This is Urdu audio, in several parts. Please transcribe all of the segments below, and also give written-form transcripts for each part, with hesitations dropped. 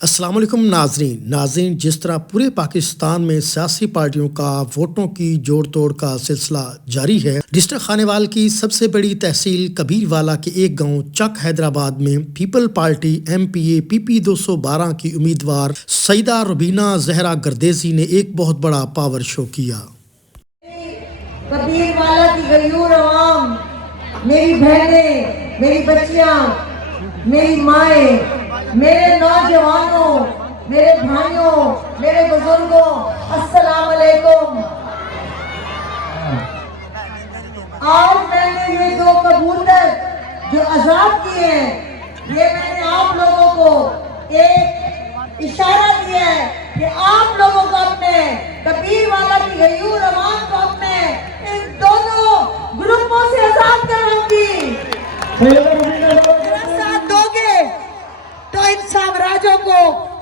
السلام علیکم ناظرین جس طرح پورے پاکستان میں سیاسی پارٹیوں کا ووٹوں کی جوڑ توڑ کا سلسلہ جاری ہے، ڈسٹرکٹ خانیوال کی سب سے بڑی تحصیل کبیر والا کے ایک گاؤں چک حیدرآباد میں پیپل پارٹی MPA PP 212 کی امیدوار سیدہ روبینہ زہرا گردیزی نے ایک بہت بڑا پاور شو کیا۔ کبیر والا کی غیور عوام، میری بہنیں، میری بچیاں، میری مائیں، میرے نوجوانوں، میرے بھائیوں، میرے بزرگوں، السلام علیکم۔ آج میں نے یہ دو کبوتر جو آزاد کیے ہیں، یہ میں نے آپ لوگوں کو ایک اشارہ دیا ہے کہ آپ لوگوں کو اپنے کبیر والا کی غیور عوام کو اپنے ان دونوں گروپوں سے آزاد کراؤں گی۔ ساتھ دو گے تو ان سامراجوں کو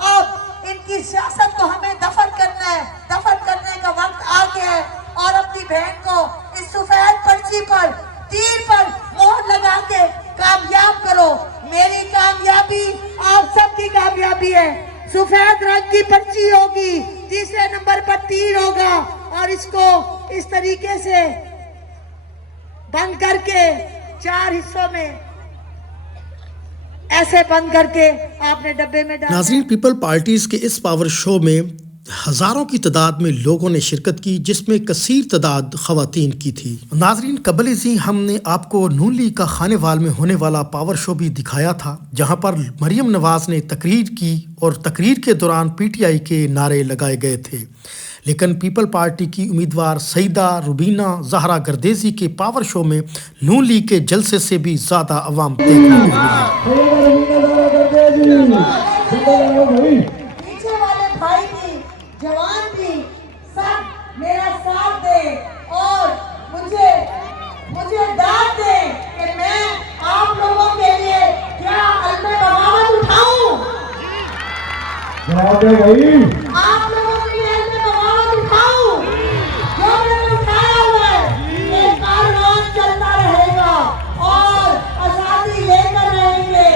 اب ان کی سیاست کو ہمیں دفن کرنا ہے، دفن کرنے کا وقت آ گیا ہے، اور اپنی بہن کو اس سفید پرچی پر تیر پر مہر لگا کے کامیاب کرو۔ میری کامیابی آپ سب کی کامیابی ہے۔ سفید رنگ کی پرچی ہوگی، تیسرے نمبر پر تیر ہوگا، اور اس کو اس طریقے سے بند کر کے 4 حصوں میں ایسے بند کر کے آپ نے ڈبے میں ڈالا۔ ناظرین، پیپل پارٹیز کے اس پاور شو میں ہزاروں کی تعداد میں لوگوں نے شرکت کی، جس میں کثیر تعداد خواتین کی تھی۔ ناظرین، قبل ازیں ہم نے آپ کو نون لیگ کا خانیوال میں ہونے والا پاور شو بھی دکھایا تھا، جہاں پر مریم نواز نے تقریر کی اور تقریر کے دوران PTI کے نعرے لگائے گئے تھے، لیکن پیپل پارٹی کی امیدوار سیدہ روبینہ زہرا گردیزی کے پاور شو میں نون لیگ کے جلسے سے بھی زیادہ عوام دیکھنے کو ملی۔ پیچھے والے بھائی بھی، جوان بھی، سب میرا ساتھ دیں اور مجھے داد دیں کہ میں آپ لوگوں کے لیے کیا علم بغاوت اٹھاؤں، آپ لوگوں کے لیے علم بغاوت اٹھاؤں۔ جو میں نے اٹھایا ہوا ہے، یہ کاروان چلتا رہے گا اور آزادی لے کر رہیں گے۔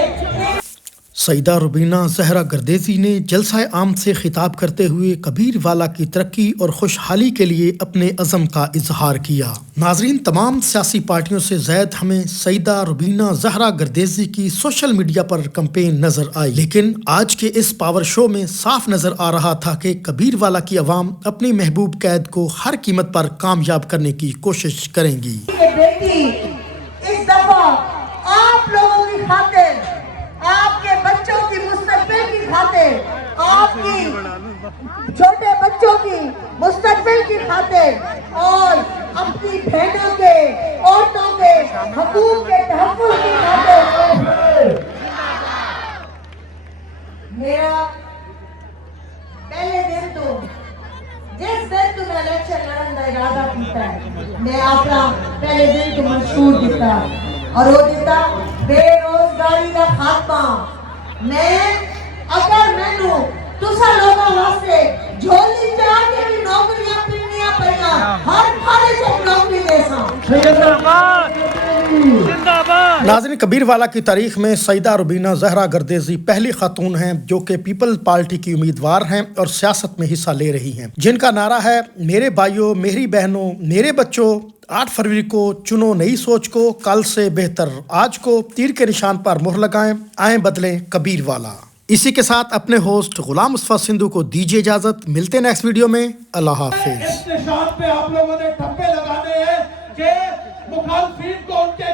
سیدہ روبینہ زہرا گردیزی نے جلسہ عام سے خطاب کرتے ہوئے کبیر والا کی ترقی اور خوشحالی کے لیے اپنے عزم کا اظہار کیا۔ ناظرین، تمام سیاسی پارٹیوں سے زائد ہمیں سیدہ روبینہ زہرا گردیزی کی سوشل میڈیا پر کمپین نظر آئی، لیکن آج کے اس پاور شو میں صاف نظر آ رہا تھا کہ کبیر والا کی عوام اپنی محبوب قید کو ہر قیمت پر کامیاب کرنے کی کوشش کریں گی۔ بیٹی اس دفعہ آپ لوگوں کی خاطر، آپ کے بچوں کی مستقبل کی خاطر، آپ کی چھوٹے بچوں کی مستقبل کی خاطر اور اپنی بہنوں کے، عورتوں کے حقوق کے تحفظ کی خاطر میرا پہلے دن تو جس دن تو میں الیکشن لڑن کا ارادہ کیتا ہے، میں اپنا پہلے دن تو منشور دیتا، اور وہ دیتا بے روزگاری کا خاتمہ۔ میں اگر مینوں تساں لوگاں واسطے جھولی چا کے بھی نوکریاں پنیاں پئیاں، ہر تھانے سے نوکری دے ساں۔ ناظرین، کبیر والا کی تاریخ میں سیدہ روبینہ زہرا گردیزی پہلی خاتون ہیں جو کہ پیپل پارٹی کی امیدوار ہیں اور سیاست میں حصہ لے رہی ہیں، جن کا نعرہ ہے میرے بھائیوں، میری بہنوں، میرے بچوں، 8 فروری کو چنو نئی سوچ کو، کل سے بہتر آج کو، تیر کے نشان پر مہر لگائیں، آئیں بدلیں کبیر والا۔ اسی کے ساتھ اپنے ہوسٹ غلام مصطفیٰ سندھو کو دیجیے اجازت، ملتے ہیں نیکسٹ ویڈیو میں، اللہ حافظ۔ اس نشان پہ آپ لوگوں نے ٹھپے لگانے ہیں کہ مخالفین کو ان کے